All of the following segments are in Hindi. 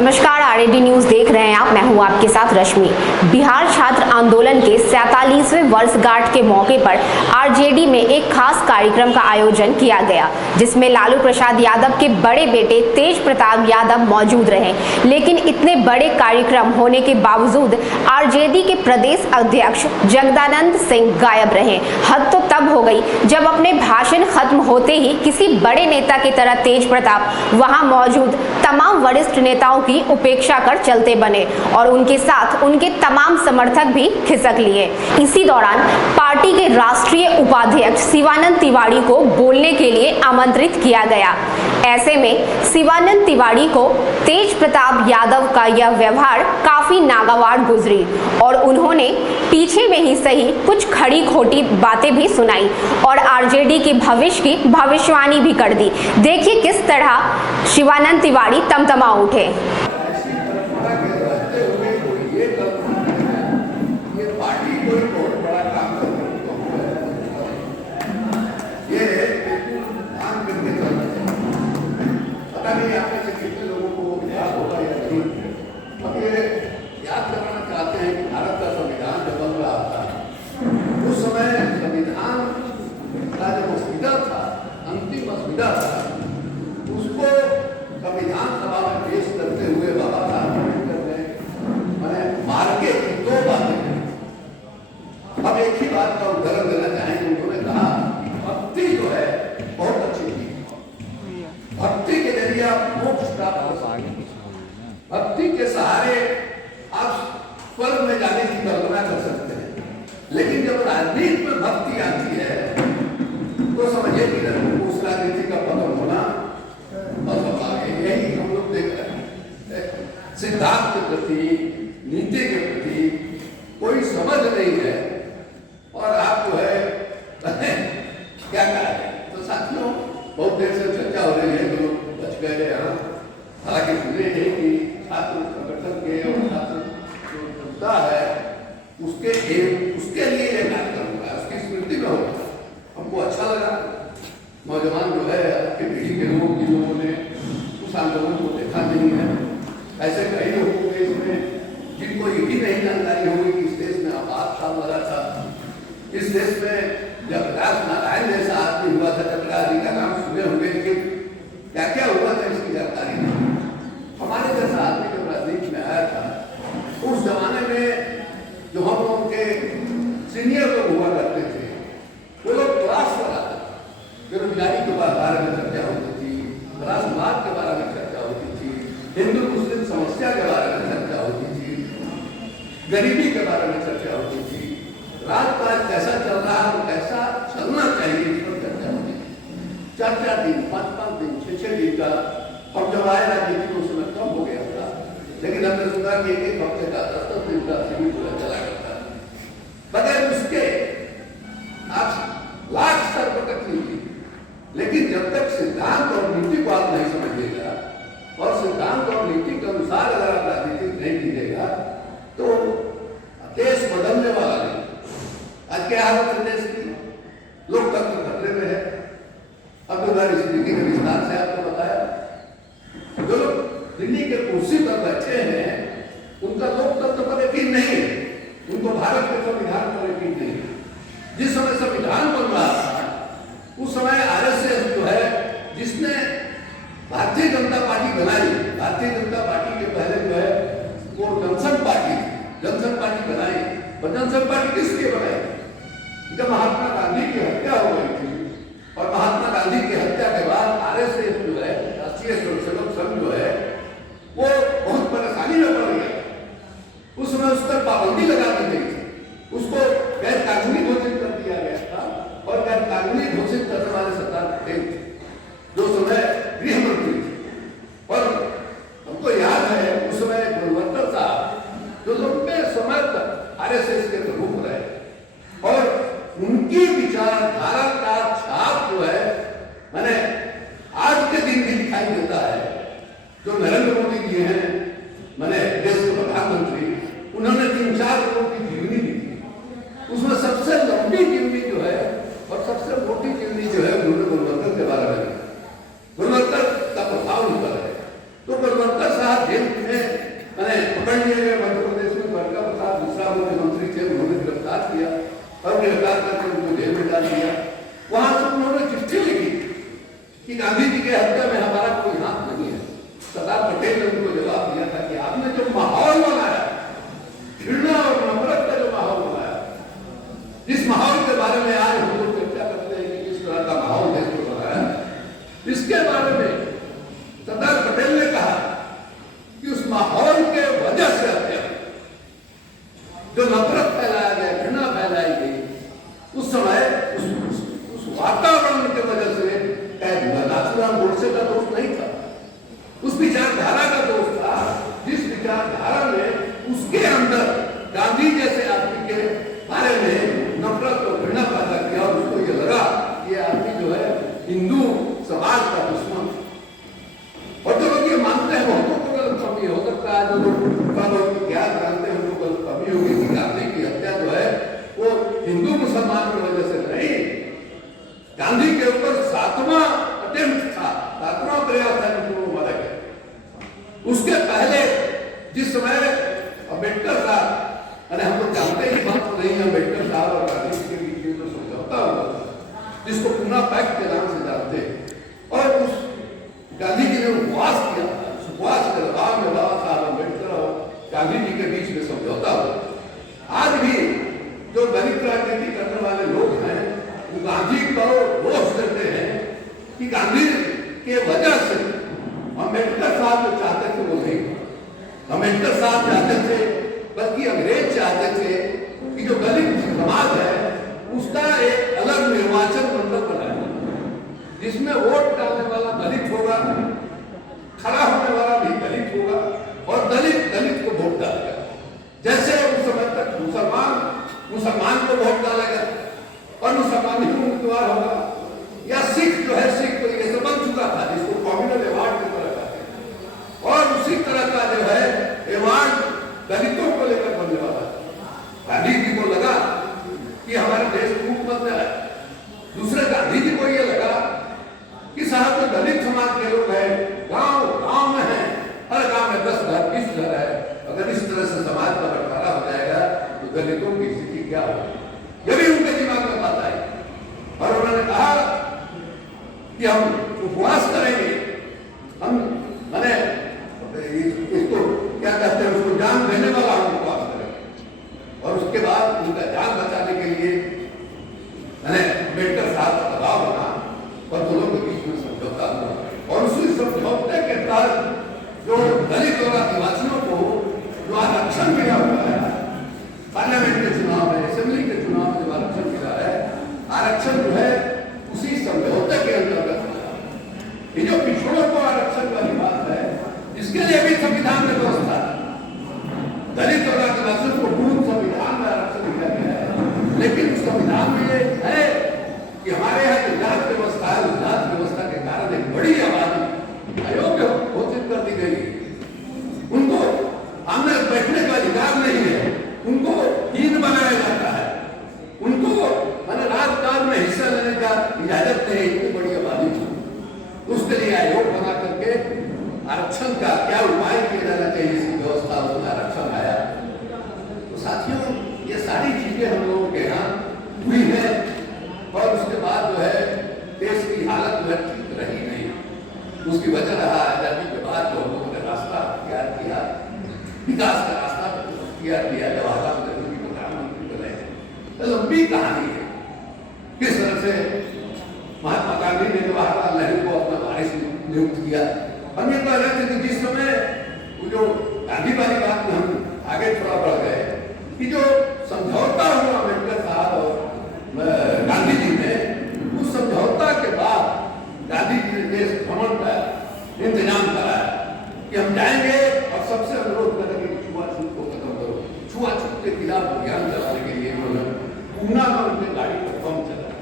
नमस्कार, आरएडी न्यूज देख रहे हैं आप। मैं हूं आपके साथ रश्मि। बिहार छात्र आंदोलन के 47वें वर्षगांठ के मौके पर आरजेडी में एक खास कार्यक्रम का आयोजन किया गया, जिसमें लालू प्रसाद यादव के बड़े बेटे तेज प्रताप यादव मौजूद रहे। लेकिन इतने बड़े कार्यक्रम होने के बावजूद आरजेडी के प्रदेश अध्यक्ष जगदानंद सिंह गायब रहे। हद तो तब हो गई जब अपने भाषण खत्म होते ही किसी बड़े नेता की तरह तेज प्रताप वहां मौजूद तमाम वरिष्ठ नेताओं की उपेक्षा कर चलते बने और उनके साथ उनके तमाम समर्थक भी खिसक लिए। इसी दौरान पार्टी के राष्ट्रीय उपाध्यक्ष शिवानंद तिवारी को बोलने के लिए आमंत्रित किया गया। ऐसे में शिवानंद तिवारी को तेज प्रताप यादव का यह व्यवहार काफी नागवार गुजरी और उन्होंने पीछे में ही सही कुछ खड़ी खोटी बातें भी सुनाई और आरजेडी के भविष्य की भविष्यवाणी भी कर दी। देखिए किस तरह शिवानंद तिवारी तमतमा उठे। याद करना चाहते हैं कि भारत का संविधान जब बन रहा था उस समय संविधान का जो मसौदा था, अंतिम मसौदा था, उसको संविधान सभा में पेश करते हुए बाबा साहब अम्बेडकर ने मैंने मार्के की दो बातें कही। अब एक ही बात का उदाहरण देना चाहेंगे। उन्होंने कहा भक्ति जो है बहुत अच्छी चीज, भक्ति के जरिए आप मोक्ष प्राप्त कर पाएंगे, भक्ति के सहारे आप स्वर्ग में जाने की कल्पना कर सकते हैं। लेकिन जब राजनीति में भक्ति आती है तो समझिए कि उस राजनीति का पतन होना असंभव है। यही हम लोग देख रहे हैं। सिद्धांत के प्रति, नीति के प्रति कोई समझ नहीं है और आप जो है क्या करें। तो साथियों, बहुत देर से चर्चा हो रही है, जो लोग बच गए यहाँ, हालांकि मुझे है कि छात्र संगठन के और छात्र जो जनता है उसके लिए ये कार्यक्रम होगा, उसकी स्मृति में होगा। हमको अच्छा लगा। नौजवान जो है आपके पीढ़ी के लोग जिन लोगों ने उस आंदोलन को देखा नहीं है, ऐसे कई लोग होंगे इसमें जिनको ये भी नहीं जानकारी होगी कि इस देश में आपात काल लगा था। इस देश में जब राजनारायण जैसा आदमी हुआ था, चक्रधारी का नाम सुने होंगे, लेकिन क्या क्या हुआ था इसकी जानकारी नहीं। हमारे जैसा आदमी जब राजनीति में आया था, उस जमाने में जो हम लोग के सीनियर लोग हुआ करते थे, वो लोग क्लास कराते थे। बेरोजगारी के बारे में चर्चा होती थी, राष्ट्रवाद के बारे में चर्चा होती थी, हिंदू मुस्लिम समस्या के बारे में चर्चा होती थी, गरीबी के बारे में चर्चा होती थी, राजकाज कैसा चल रहा है और कैसा चलना चाहिए, इस पर चर्चा होती थी। 4-4 दिन, 5-5 दिन, 6-6 दिन का हम जब आए राजनीति में उस समय कम हो गया था, लेकिन हमने सुना कि एक हफ्ते का 10-10 दिन का शिविर जो चला करता है। बगैर उसके आप लाख स्तर पर तक लीजिए, लेकिन जब तक सिद्धांत और नीति को आप नहीं समझिएगा और सिद्धांत और नीति के अनुसार अगर आप राजनीति नहीं कीजिएगा तो देश बदलने वाला नहीं। आज क्या हालत है देश की? लोकतंत्र खतरे में है। अब्दुल हरी सिद्दीकी ने विस्तार से आपको बताया। जो लोग दिल्ली के कुर्सी पर बैठे हैं उनका लोकतंत्र पर यकीन नहीं है, उनको भारत के संविधान पर यकीन नहीं है। जिस समय संविधान बन रहा था उस समय आरएसएस जो है, जिसने भारतीय जनता पार्टी बनाई, भारतीय जनता पार्टी के पहले जो है वो जनसंघ पार्टी बनाई। और जनसंघ पार्टी किस लिए बनाई? जब महात्मा गांधी की हत्या हो गई थी और महात्मा गांधी की हत्या के बाद आरएसएस जो है, राष्ट्रीय स्वयंसेवक संघ जो है, वो बहुत परेशानी में पड़ गया। उस समय उस पर पाबंदी लगा दी गई थी, उसको गैर कानूनी घोषित कर दिया गया था और गैर कानूनी घोषित करने वाले सरकार थे जो समय गृह मंत्री थे। और हमको याद है उस समय गुणवत्ता साहब जो लंबे समय तक आरएसएस के प्रमुख रहे और उनकी विचारधारा का छाप जो है मैंने आज के दिन भी दिखाई देता है। जो नरेंद्र मोदी जी हैं, मैंने देश के प्रधानमंत्री, उन्होंने 3-4 लोगों की जीवनी दी थी। उसमें सबसे लंबी जीवनी जो है और सबसे मोटी जीवनी जो है गुणवत्ता के बारे में, गुणवत्ता का प्रभाव उस पर है। तो गुणवत्ता साहब जेल में नाथुराम गोडसे का दोस्त नहीं था, उस विचारधारा का दोस्त था जिस विचारधारा में उसके अंदर गांधी जैसे आदमी के बारे में नफरत और घृणा पैदा किया और उसको ये लगा कि ये आदमी जो है हिंदू समाज का दुश्मन। और जो लोग ये मानते हैं बहुतों को गलतफहमी हो सकता है, जो लोग क्या जानते हैं उनको गलतफहमी होगी कि गांधी की हत्या जो है वो हिंदू मुसलमान की वजह से नहीं, गांधी के ऊपर 7वां अटेम्प्ट था, 7वां प्रयास था कि वो मारा गया। उसके पहले जिस समय अम्बेडकर साहब, अरे हम लोग जानते ही बात नहीं है अम्बेडकर साहब और गांधी के बीच में जो समझौता हुआ जिसको पूना पैक्ट के नाम से जानते, और उस गांधी जी ने उपवास किया, उपवास के दबाव में बाबा साहब अम्बेडकर और गांधी जी के बीच में समझौता हुआ। आज भी जो दलित राजनीति करने वाले लोग हैं वो गांधी को दोष देते हैं कि गांधी के वजह से अम्बेडकर साहब जो चाहते थे वो नहीं, अम्बेडकर साहब चाहते थे, बल्कि अंग्रेज चाहते थे कि जो दलित समाज है उसका एक अलग निर्वाचन मंडल बनाया जिसमें वोट डालने वाला दलित होगा, खड़ा होने वाला भी दलित होगा और दलित दलित को वोट डालेगा। जैसे उस समय तक मुसलमान को वोट डालेगा और मुसलमान ही उम्मीदवार होगा, या सिख जो है सिख को ये सब बन चुका था जिसको कॉम्युनल अवार्ड की तरह कहते हैं, और उसी तरह का जो है अवार्ड दलितों को लेकर बनने वाला। गांधी जी को लगा कि हमारे देश को मुक्त है, दूसरे गांधी जी को ये लगा कि साहब जो दलित समाज के लोग हैं गांव गांव में हैं, हर गांव में 10 घर 20 घर है, अगर इस तरह से समाज का बंटवारा हो जाएगा तो दलितों की स्थिति क्या होगी, ये भी उनके दिमाग में बात आई। और उन्होंने कहा कि हम उपवास करेंगे, हम माने इसको क्या कहते हैं, उसको जान देने वाला हम उपवास करेंगे। और उसके बाद उनका जान बचाने के लिए मैंने अम्बेडकर साहब का दबाव बना और दोनों के बीच में समझौता हुआ, और उसी समझौते के तहत जो दलित और आदिवासियों को जो आरक्षण मिला हुआ है, पार्लियामेंट के चुनाव में, असेंबली के चुनाव में जो आरक्षण मिला है, आरक्षण जो है उसी समझौते के अंतर्गत मिला। ये जो पिछड़ों को आरक्षण वाली बात है, इसके लिए भी संविधान में व्यवस्था है, दलित और आदिवासियों को पूर्ण संविधान में आरक्षण दिया गया है, लेकिन उस संविधान में ये है कि हमारे यहाँ जो जात व्यवस्था है उस जात व्यवस्था के कारण एक बड़ी आबादी अयोग्य घोषित कर दी गई, उनको सामने बैठने का अधिकार नहीं है, उनको हीन बनाया जाता है, उनको राजकाज में हिस्सा लेने का इजाजत नहीं, इतनी बड़ी आबादी थी। उसके लिए आयोग बना करके आरक्षण का क्या उपाय किया जाना चाहिए, इसकी व्यवस्था उसमें आरक्षण आया। तो साथियों ये सारी चीजें हम लोगों के यहाँ हुई है, और उसके बाद जो है देश की हालत जो है ठीक रही नहीं। उसकी वजह रहा आजादी के बाद जो हम लोगों ने रास्ता तैयार किया, विकास का रास्ता तैयार किया, जवाहरलाल नेहरू जी प्रधानमंत्री बने, तो लंबी कहानी है किस तरह से महात्मा गांधी ने जवाहरलाल नेहरू को अपना वारिस नियुक्त किया। हम ये कह रहे थे कि जिस समय वो जो गांधी वाली बात में हम आगे थोड़ा बढ़ गए कि जो समझौता हुआ अम्बेडकर साहब और गांधी जी ने, उस समझौता के बाद गांधी जी ने देश भ्रमण का इंतजाम कराया कि हम जाएंगे और सबसे अनुरोध करेंगे कि छुआछूत को खत्म करो। छुआछूत के खिलाफ अभियान चलाने के लिए उन्होंने पूना में उनके गाड़ी पर बम चलाया,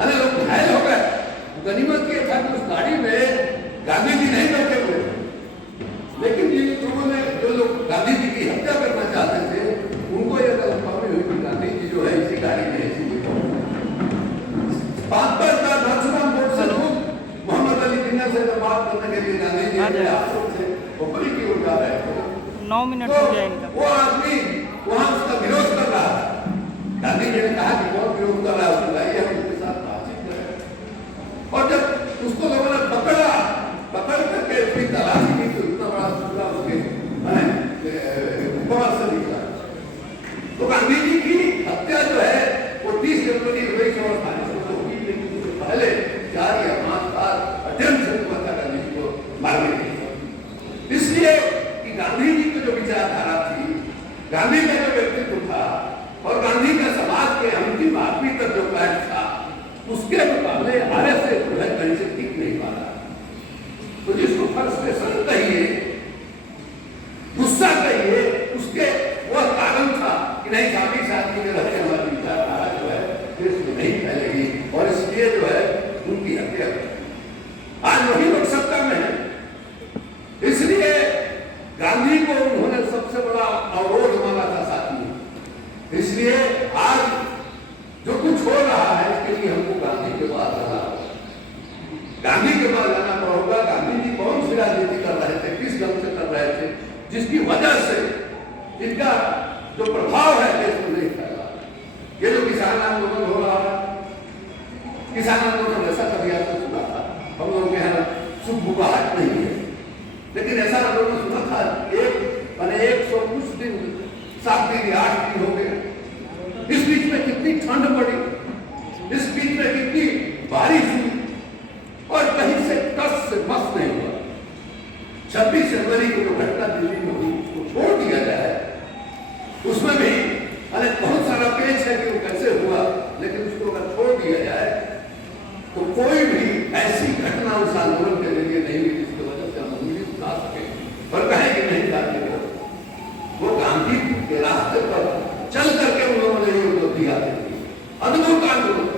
अरे लोग घायल हो गए। गनीमत ये था कि उस गाड़ी में गांधी जी नहीं बैठे हुए थे, लेकिन जिन लोगों ने जो लोग गांधी जी की हत्या करना चाहते थे उनको यह गलतफहमी हुई कि गांधी जी जो है इसी गाड़ी में ऐसी बात नाथुराम गोडसे लोग मोहम्मद अली जिन्ना से बात करने के लिए गांधी जी आश्रम से ऊपरी की ओर जा रहे थे। 9 मिनट हो जाएंगे। वो आदमी वहां उसका विरोध कर रहा था, गांधी जी ने कहा कि कौन विरोध कर रहा है, उसको लाइए हम उसके साथ बातचीत करें। और जब उसको लोगों ने पकड़ करके उसकी तलाशी की तो इतना बड़ा टुकड़ा उसके ऊपर से निकला। तो गांधी जी की हत्या जो है वो 30 जनवरी 1948 को हुई, लेकिन उससे पहले 4 या 5 बार अटेम्प्ट हुआ था गांधी जी को मारने के लिए। इसलिए कि गांधी जी की जो विचारधारा थी, गांधी का जो व्यक्तित्व था और गांधी का समाज के अंतिम आदमी तक फ्रस्ट्रेशन कहिए, गुस्सा कहिए, उसके वह कारण था कि नहीं शादी शादी में रहते हमारी विचारधारा जो है देश में नहीं फैलेगी और इसलिए जो है उनकी हत्या आज वही लोग सत्ता में है। इसलिए गांधी को उन्होंने सबसे बड़ा अवरोध माना था साथी। इसलिए आज जो कुछ हो रहा है इसके लिए हमको गांधी के पास जाना होगा, गांधी के पास जाना पड़ेगा। गांधी जी कौन सी राजनीति कर रहे थे, किस ढंग से कर रहे थे, जिसकी वजह से इनका जो प्रभाव है देश में नहीं फैला। ये जो किसान आंदोलन हो रहा है, किसान आंदोलन ऐसा कभी आपने सुना था? हम लोग के यहाँ सुखबुगाहट नहीं है, लेकिन ऐसा आंदोलन सुना था एक 100 कुछ दिन 7 दिन 8 दिन हो गए। इस बीच में कितनी ठंड पड़ी, इस बीच में कितनी बारिश हुई और कहीं से कस से मस नहीं हुआ। 26 जनवरी को जो घटना दिल्ली में हुई उसको छोड़ दिया जाए, उसमें भी अरे बहुत सारा पेच है कि वो कैसे हुआ, लेकिन उसको अगर छोड़ दिया जाए तो कोई भी ऐसी घटना उस आंदोलन के जरिए नहीं हुई जिसकी वजह से हम उंगली उठा सके और कहे कि नहीं गांधी वो गांधी के रास्ते पर चल करके उन्होंने ये उपलब्धि हासिल की, अद्भुत आंदोलन।